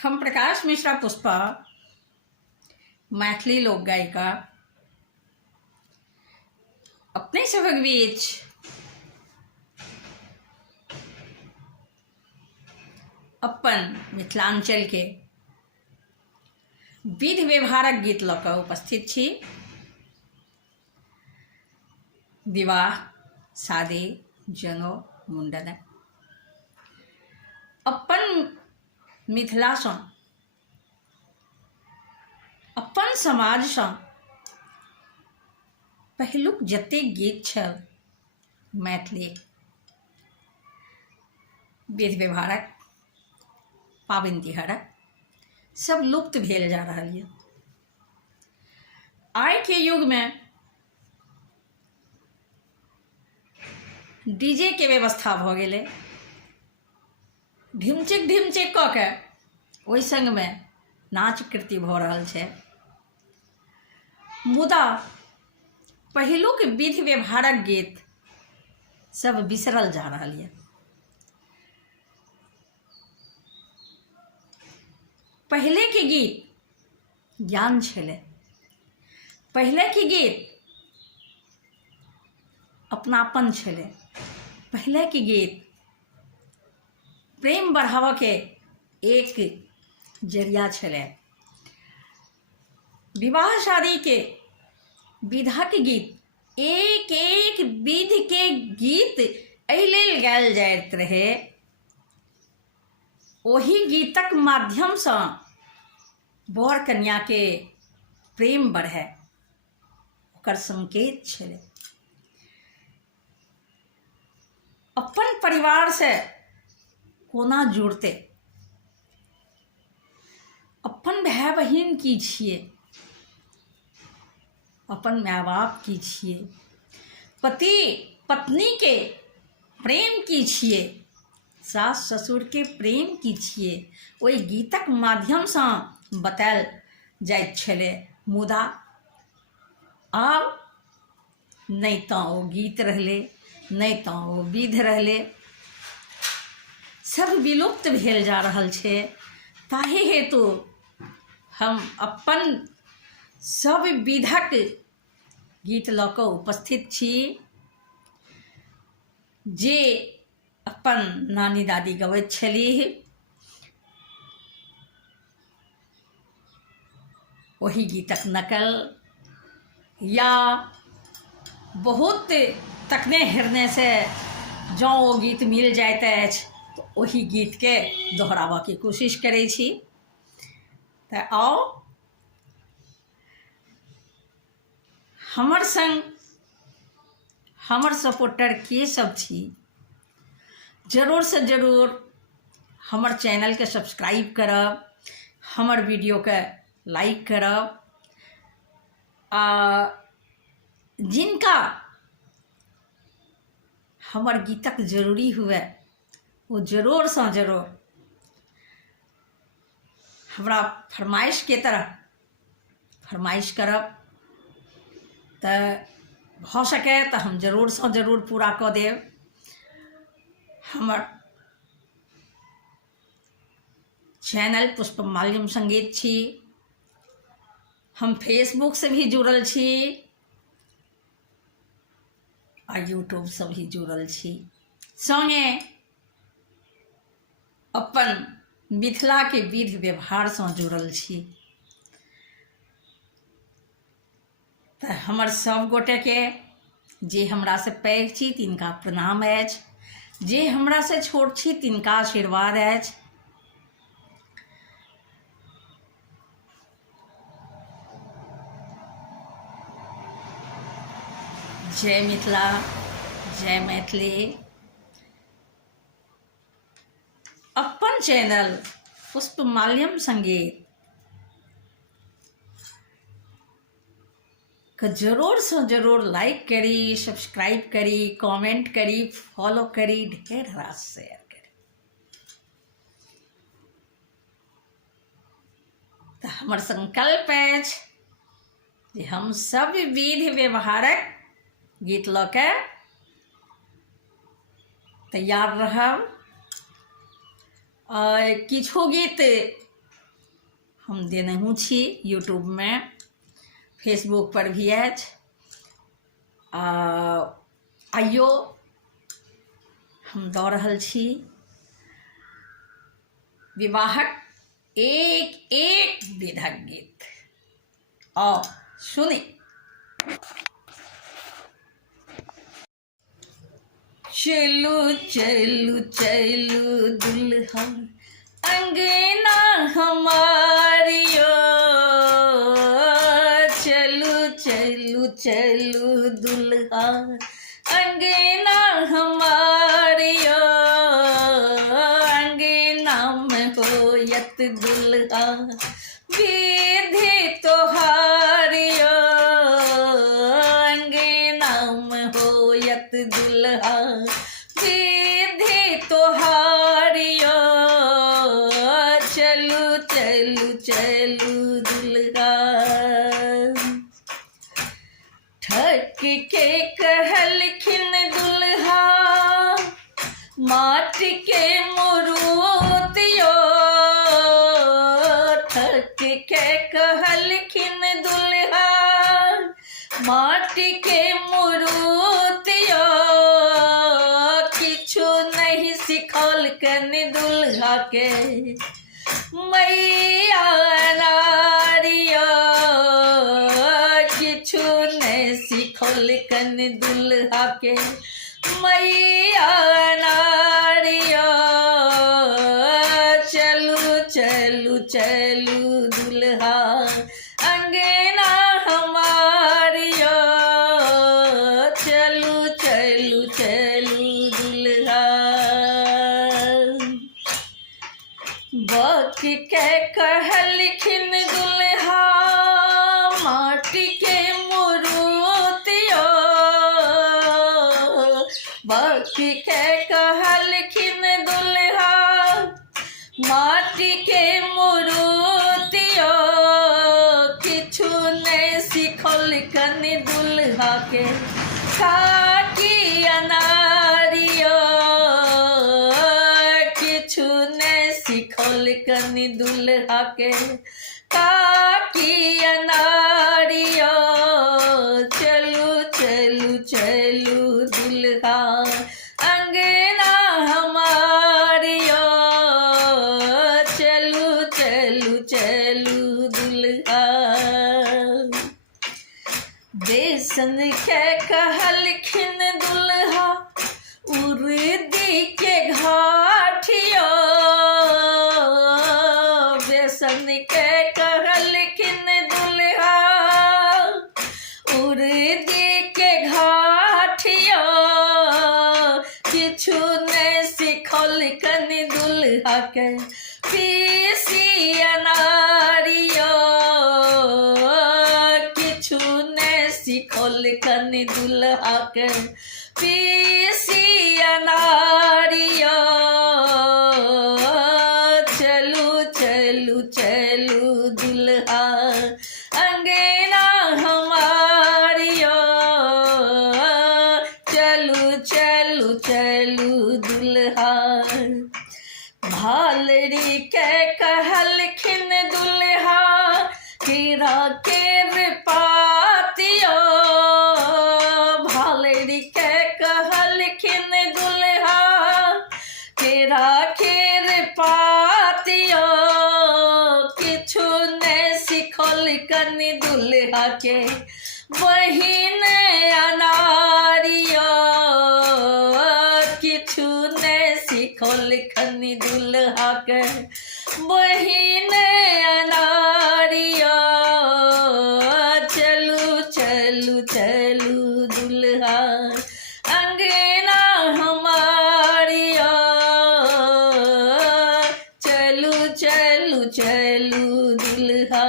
हम प्रकाश मिश्रा पुष्पा मैथिली लोक गायिका अपने सभक बीच अपन मिथिलांचल के विधि व्यवहारक गीत लऽ कऽ उपस्थित छी। विवाह, शादी, जनउ, मुंडन अपन मिथिलासँ, अपन समाजसँ पहिलुक जतेक गीत छल मैथिली विधि व्यवहारक, पाबनि तिहारक, सब लुप्त भेल जा रहल यऽ। आइ के युग में डीजे के व्यवस्था भऽ गेलै, ढिमचिक ढिमचिक कऽ के ओहि संग में नाच कृति भऽ रहल छै। मुदा पहिलुक विधि व्यवहारक गीत सब बिसरल जा रहल यऽ। पहले के गीत ज्ञान छलै, पहले के गीत अपनापन छलै, पहले के गीत प्रेम बढ़ावा के एक जरिया छलै। विवाह शादी के विधा के गीत, एक एक विधि के गीत एहि लेल गायल जाइत रहे, ओही गीतक माध्यम से बर कन्या के प्रेम बढ़े, ओकर संकेत छलै। अपन परिवार से कोना जुड़ते, अपन भाई बहिन की छिए, अपन माय बाप की छिए, पति पत्नी के प्रेम की छिए, सास ससुर के प्रेम की छिए, ओहि गीतक माध्यम से बतायल जाइत छलै। मुदा आब नहीं तो ओ गीत रहले, नहीं तो ओ विध रहले, सब विलुप्त भेल जा रहल छै। ताहि हेतु हम अपन सब विधक गीत लऽ कऽ उपस्थित छी, जे अपन नानी दादी गबैत छलीह, वही गीतक नकल या बहुत तकने हेरने से जँ ओ गीत मिल जाइत अछि तो वही गीत के दोहराबऽ के कोशिश करै छी। तऽ आओ हमर संग हमर सपोर्टर के सब छी, जरूर से जरूर हमर चैनल के सब्सक्राइब करब, हमर वीडियो के लाइक करब, आ जिनका हमर गीतक जरूरी हुए वो जरूर से जरूर हमरा फरमाइश के तरह फरमाइश करब, तऽ भऽ सके तऽ हम जरूर से जरूर पूरा कऽ देब। हमर चैनल पुष्पमाल्यम संगीत छी, हम फेसबुक से भी जुड़ल छी आ यूट्यूब से भी जुड़ल छी, संगे अपन मिथिला के विधि व्यवहार से जुड़ल छी। तऽ हमर सब गोटे के जे हमरा से पैघ छी तिनका प्रणाम अछि, जे हमरा से छोट छी तिनका आशीर्वाद अछि। जय मिथिला, जय मैथिली। अपन चैनल पुष्पमाल्यम संगीत के जरूर से जरूर लाइक करी, सब्सक्राइब करी, कमेंट करी, फॉलो करी, ढेर रास शेयर करी। तो हमर संकल्प अछि जे हम सब विधि व्यवहारक गीत लऽ के तैयार रहब। किछु गीत हम देनहु छी यूट्यूब में, फेसबुक पर भी अछि। आइयो हम दऽ रहल छी विवाहक एक एक विधक गीत। और सुनी। चलू चलू चलू दुल्हा अंगना हमारियो, चलू चलू चलू दुल्हा अंगना हमारियो, अंगना में होयत दुल्हा विधि तोहारियो, अंगना में होयत दुल्हा विधि तोहारियो, चलू चलू चलू दुल्हा। ठक के कहलखिन दुल्हा माटी के मूर्तियो, ठक के कहलखिन दुल्हा माटी के मूर्तियो, किछु नहीं सिखौल कन दुल्हा के मैया नारियो, किछु नहीं सिखौल कन दुल्हा के मैया नारियो, चलू चलू चलू दुल्हा अंगना हमारियो, चलू चलू चलू दुल्हा। बक के कहलखिन दुल्हा माटी के मूर्तियो, बक के कहलखिन दुल्हा माटी के मूर्तियो, किछु नहीं सिखौल कन दुल्हा के काकी अनारियो, किछु नहीं सिखौल कन दुल्हा के काकी अनारियो, चलू चलू चलू दुल्हा अंगना हमारियो, चलू चलू चलू दुल्हा। बेसन के कहलखिन दुल्हा उर्दी के घाटियो, बेसन के कहलखिन दुल्हा उर्दी के घाटियो, किछु नहीं सिखौल कन दुल्हा के पीसी अनारियो, किछु नहीं सिखौल कन दुल्हा के पीसी अनारियो, चलू चलू चलू दुल्हा अंगना हमारियो, चलू चलू चलू दुल्हा। भालड़ी के कहलखिन दुल्हा कीड़ा के पातियो, भालड़ी के कहलखिन दुल्हा कीड़ा के पातियो, किछु नहीं सिखौल कन दुल्हा के बहिन अनारियो, किछु नहीं सिखौल कन दुल्हा के बहिन अनारियो, चलू चलू चलू दुल्हा अंगना हमारियो, चलू चलू चलू दुल्हा।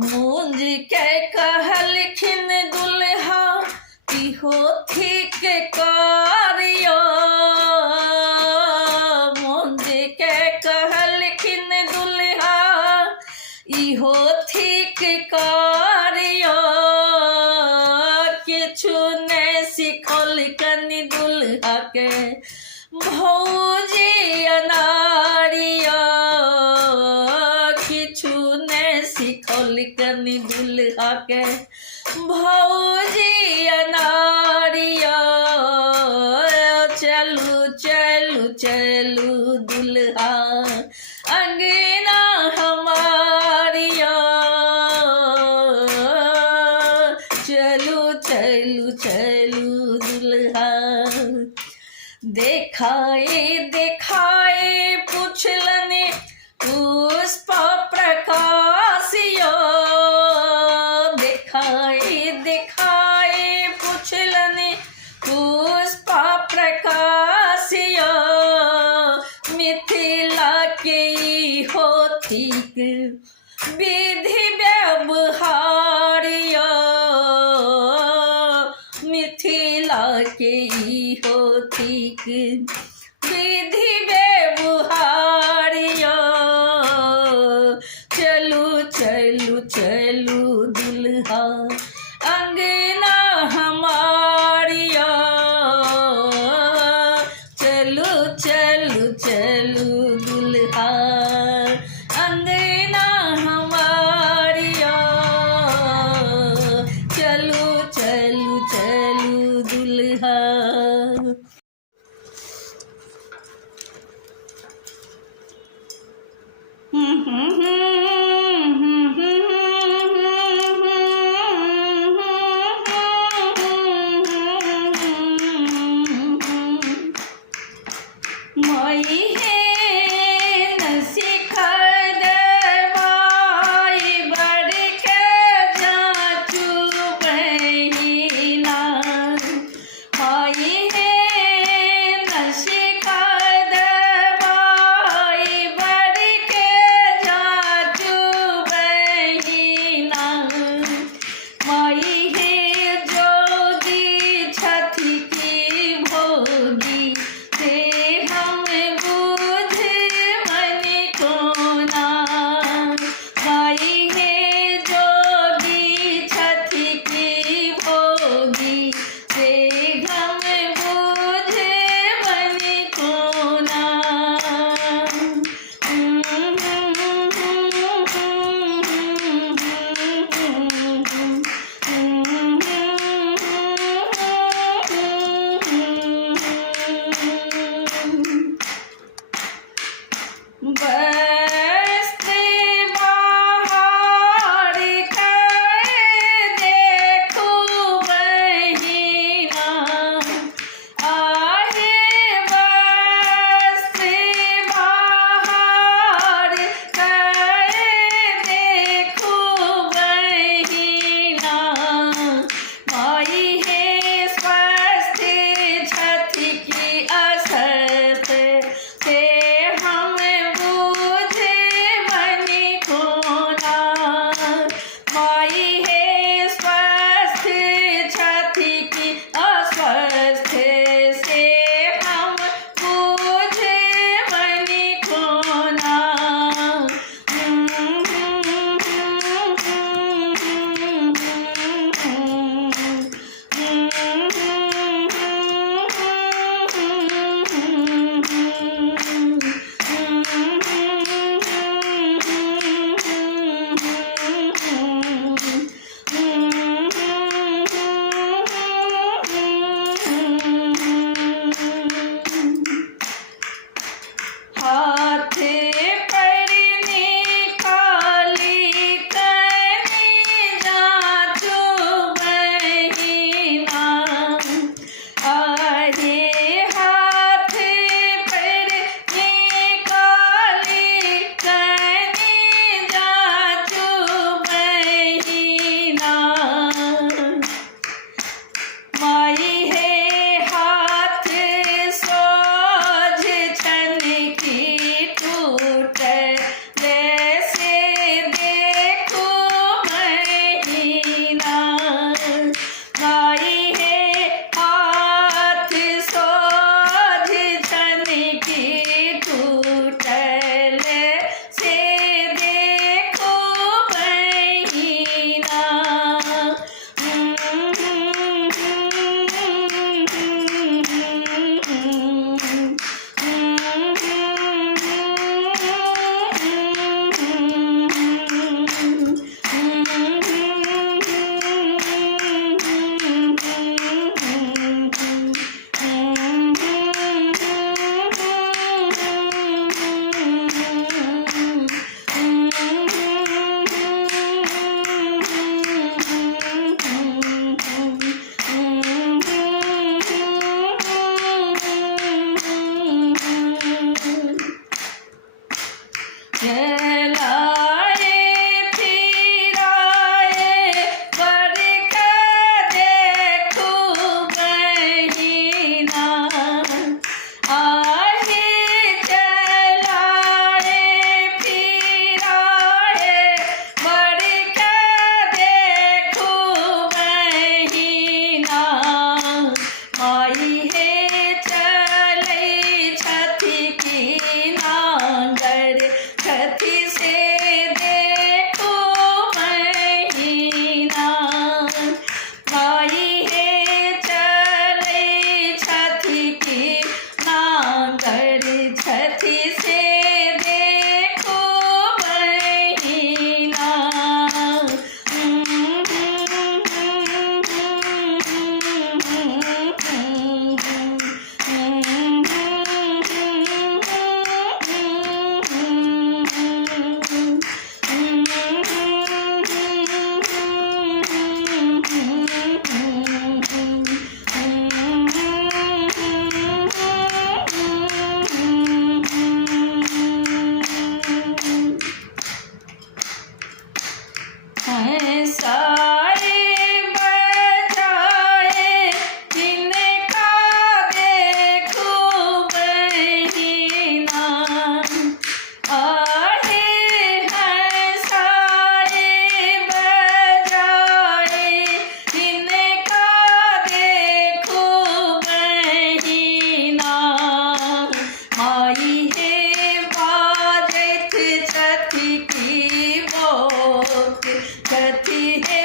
मूंज के कहलखिन दुल्हा इहो ठीक करियो, मूंज के कहलखिन दुल्हा इहो ठीक करियो, किछु नहीं सिखौल कन दुल्हा के भौजी अनारियो, सिखौल कनी दुल्हा के भौजी अनारिया चलू चलू चलू दुल्हा अंगना हमारिया चलू चलू चलू दुल्हा देखाए देखाए पुछलने पुष्प प्रकाशियो देखाए देखाए पुछलने पुष्प प्रकाशियो मिथिला के होती विधि व्यवहारियो मिथिला के होती विधि व्यवहारियो चलू चलू चलू दुल्हा अंगना हमारिया चलू चलू चलू दुल्हा अंगना हमारिया चलू चलू चलू दुल्हा। हंसाए बजाए जिनका देखो बहिना, आहे हंसाए बजाए जिनका देखो बहिना, माई है बाजत छठी की बोक, छठी है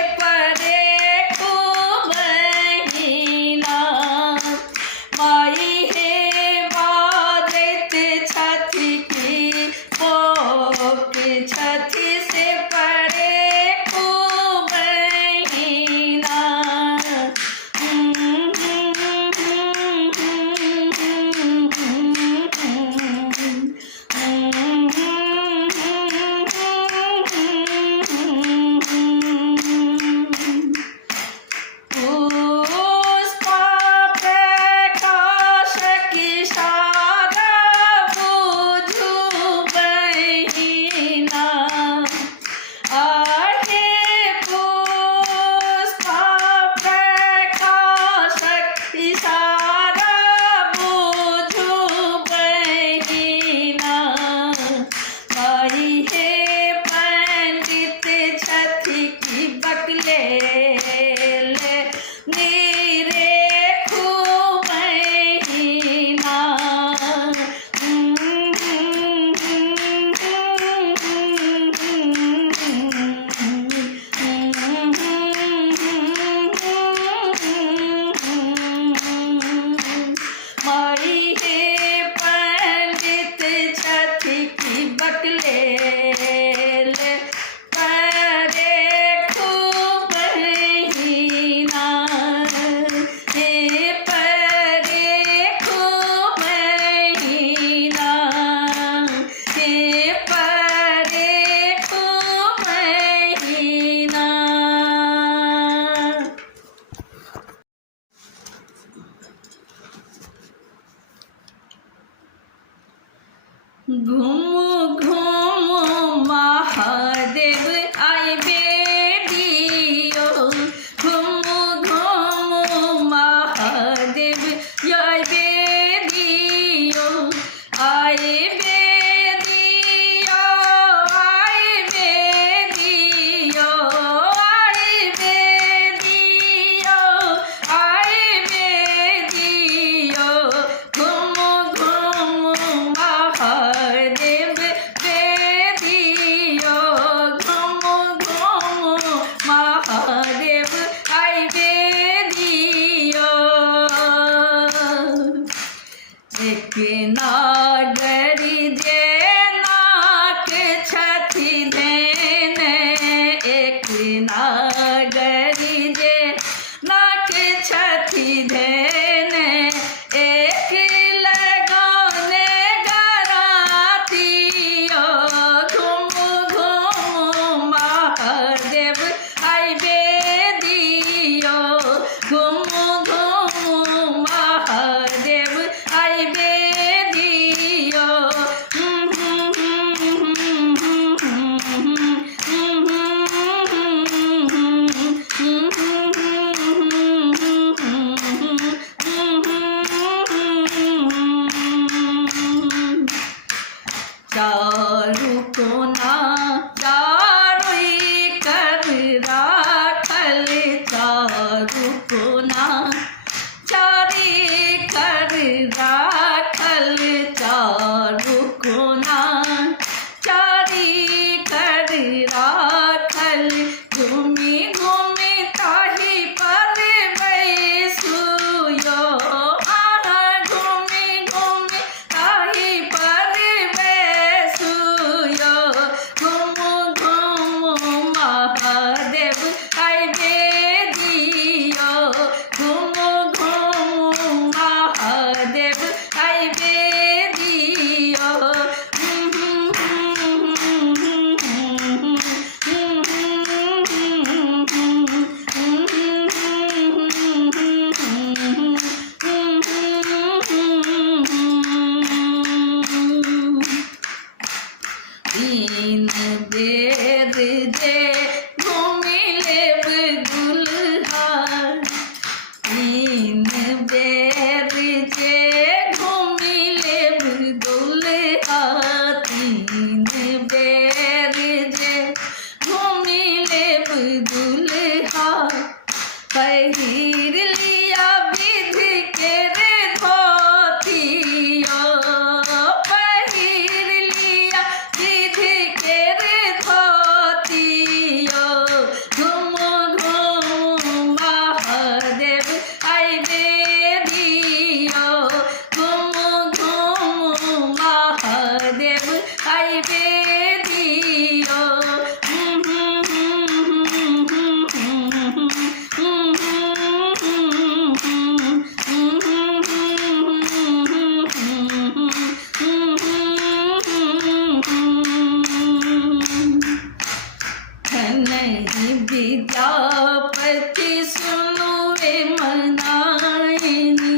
नहीं विद्यापति सुनो रे मनाइनी,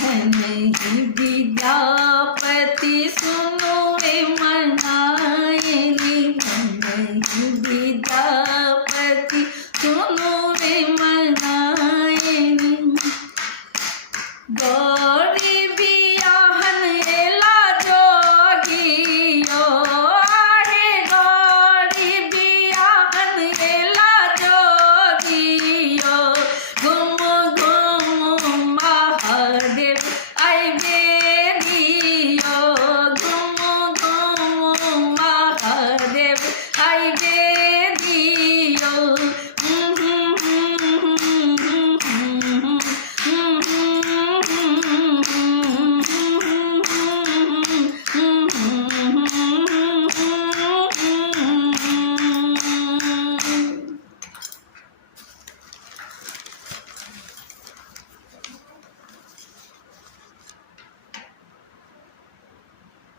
नहीं विद्यापति सुनो रे मनाइनी, नहीं विद्यापति सुनो रे मनाइनी। गौरी बियाहन एला जोगियो, आहे गौरी बियाहन एला जोगियो, घुम घुम महादेव आइबे दियो, घुम घुम महादेव आइबे दियो।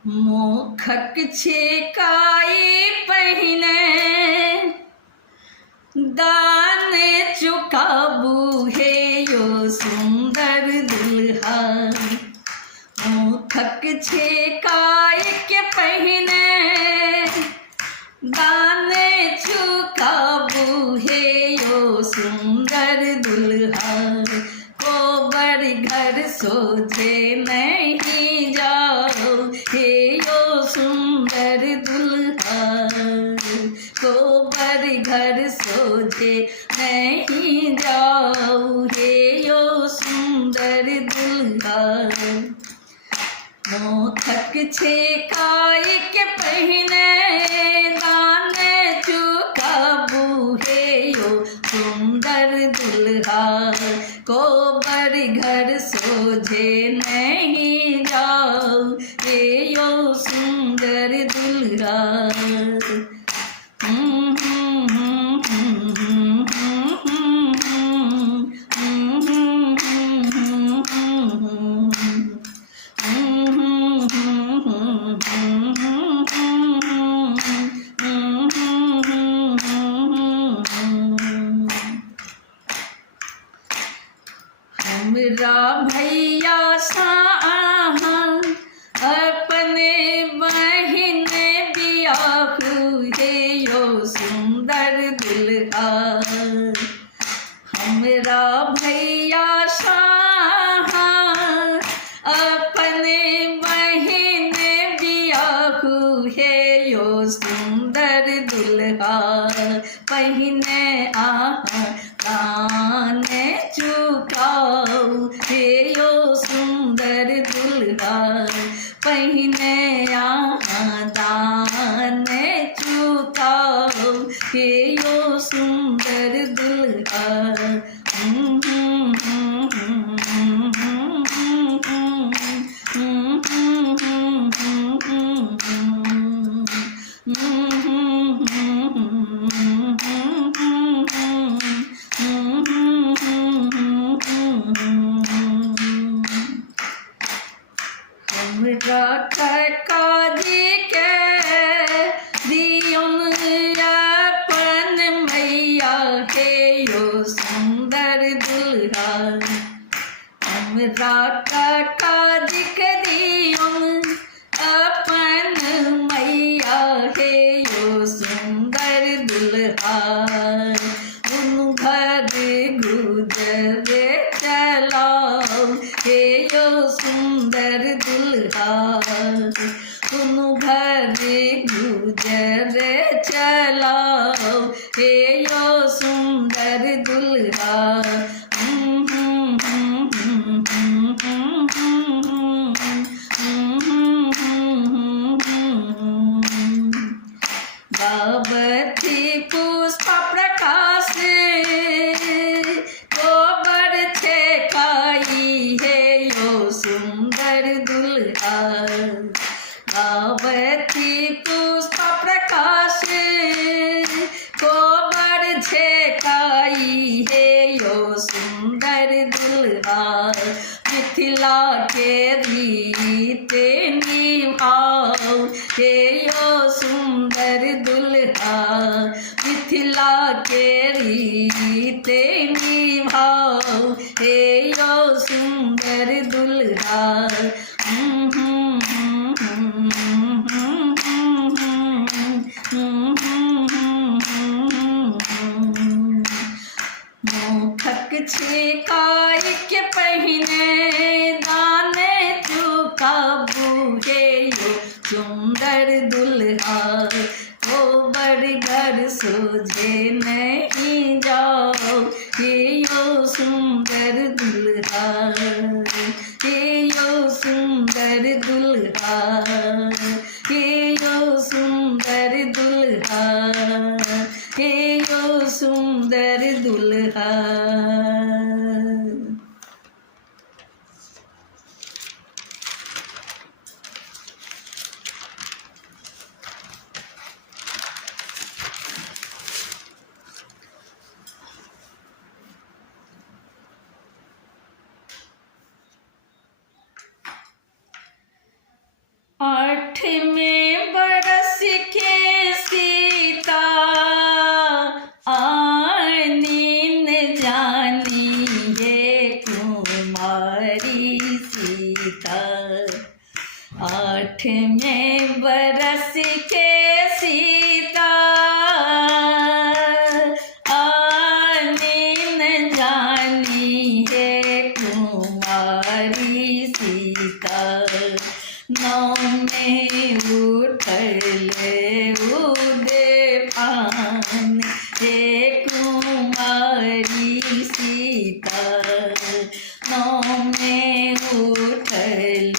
मोखक छेकाए पहिने, दान चुकाबू हे यो सुंदर दुल्हा। मोखक छेकाए के पहिने, दान चुकाबू हे यो सुंदर दुल्हा। कोबर घर सोझे नहीं जाओ हे यो सुंदर दुल्हा, कोबर घर सोझे नहीं जाओ हे यो सुंदर दुल्हा। मोखक छेकाए के पहिने, दान चुकाबू हे यो सुंदर दुल्हा। कोबर घर सोझे नहीं जाओ हे यो सुंदर दुल्हा। हमरा भैया साहन अपने बहिन बियाहू हे यो सुंदर दुल्हा। हमरा भैया साहन अपने बहिन बियाहू हे यो सुंदर दुल्हा। पहिने दान चुकाओ हे यो सुंदर दुल्हा। पहिने दान चुकाओ हे यो सुंदर दुल्हा। हमरा काजी के दियोन अपन मैया हे यो सुंदर दुल्हा। हमरा काजी के दियोन अपन मैया हे यो सुंदर दुल्हा। दुनु घर गुजरे चलाओ हे यो सुंदर दुल्हा। दुनु घर गुजरे चलाओ हे यो सुंदर दुल्हा। बाबती पुष्प प्रकाश कोबर छेकाई हे यो सुंदर दुल्हा। बाबती पुष्प प्रकाश कोबर छेकाई हे यो सुंदर दुल्हा। मिथिला के रीत निभाओ हे यो सुंदर दुल्हा। मिथिला के रीते निभाओ हे यो सुंदर दुल्हा। मोखक छिकाई के पहिने दाने चुका बूहे यो सुंदर दुल्हा। ओ बड़ घर सोझे नहीं जाओ हे यो सुंदर दुल्हा। हे यो सुंदर दुल्हा। हे यो सुंदर दुल्हा। हे यो सुंदर दुल्हा। आठवें बरस के सीता आनी न जानी है कुमारी सीता। आठवें बरस के सीता आनी न जानी है कुमारी सीता। नौ में उठल उदयपान हे कुमारी सीता। नौ में उठल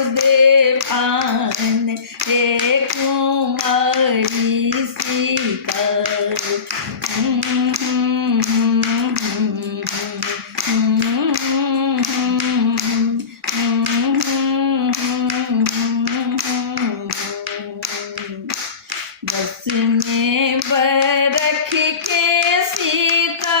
उदयपान हे कुमारी सीता। दस में बरख के सीता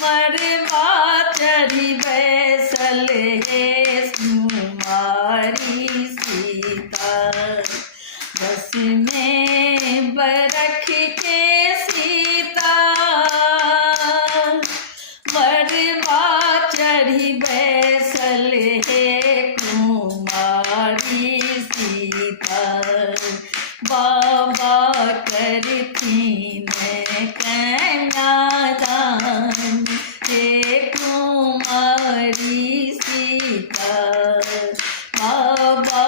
मरवा चढ़ी बैसल है कुमारी सीता। दस में बरख के सीता मरवा चढ़ी बैसल है कुमारी सीता। बाबा करती मैं कन्यादान हे कुमारी सीता। बाबा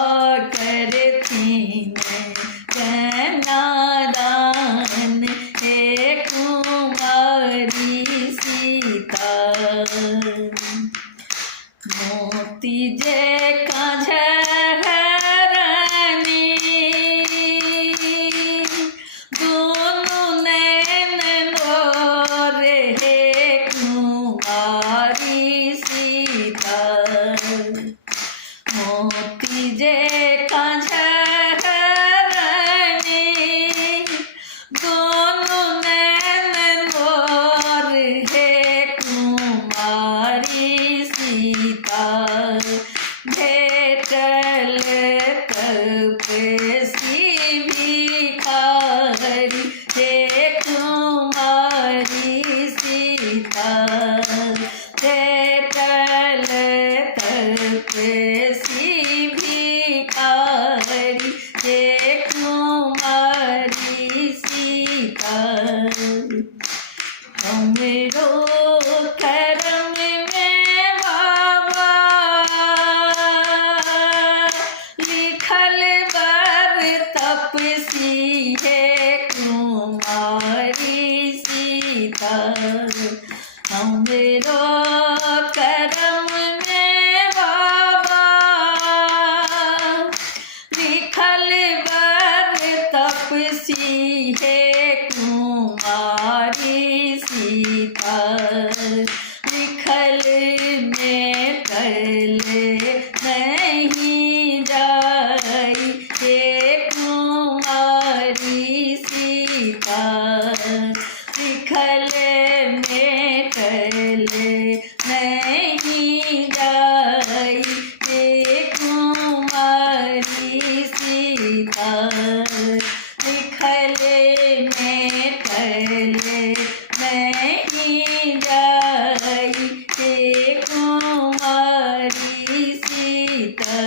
करती मैं कन्यादान हे कुमारी सीता। मोती जय का मोती जय का झरने दोनों नैन मोर है कुमारी सीता। भेटल तपसी भिखारी है कुमारी सीता। भेटल तपसी भिखारी हे कुमारी सीता। हमरो करम में बाबा लिखल बर तपसी है कुमारी सीता। हमरो करम में बाबा लिखल बर तपसी है कुमारी सीता। लिखल में कल नहीं जाई हे कुमारी सीता। लिखल में कल नहीं जाई हे कुमारी सीता। लिखल में पले नहीं जाई हे कुंवारी सीता।